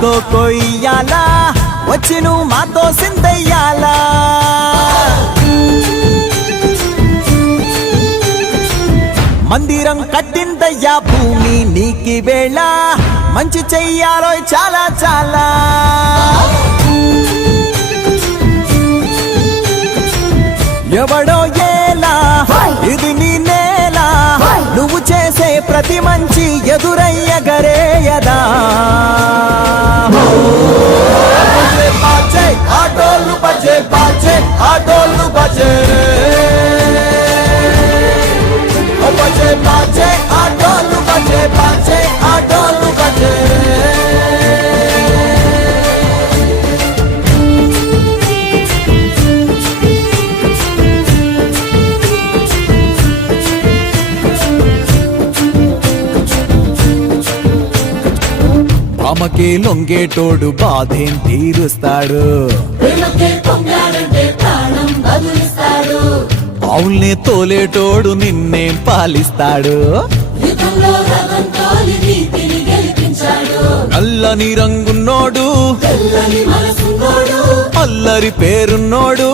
కోకొయ్యాలా వచ్చి నువ్వు మాతో సిందయ్యాలా మందిరం కట్టిందయ్యా భూమి నీకి వేళ మంచి చెయ్యాలో చాలా చాలా ఎవడో ఏలా ఇది నీ నేల నువ్వు చేసే ప్రతి మంచి ఎదురయ్యగరేయదా బాజే ఆటోలు బజే బాజే ఆటోలు బజే బజే బాజే ఆటోలు బజే బాజే ఆటోలు బజే అమ్మకే లొంగేటోడు బాధేం తీరుస్తాడు అవుల్నే తోలేటోడు నిన్నేం పాలిస్తాడు నల్లని రంగున్నోడు అల్లరి పేరున్నోడు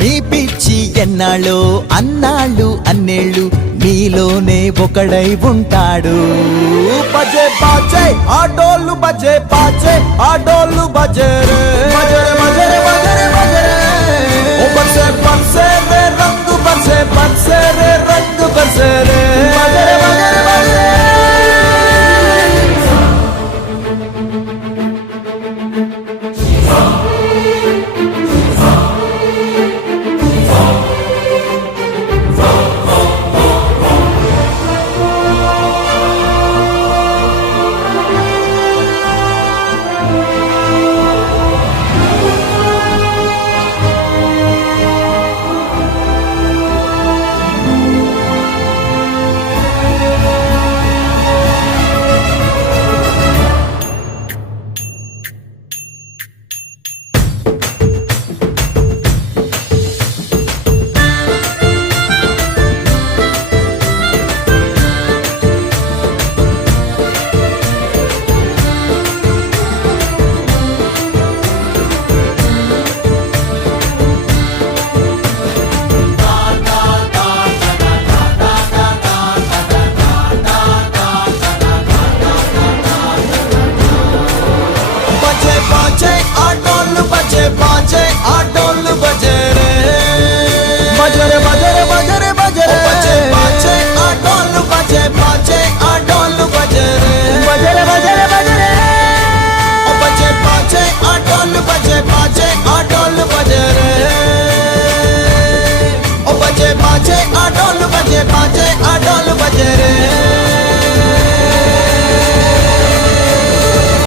నీ పిచ్చి ఎన్నాళ్ళు అన్నాళ్ళు అన్నేళ్ళు నీలోనే ఒకడై ఉంటాడు బజే బాజే ఆటోలు బజే బాజే ఆటోలు బజే రే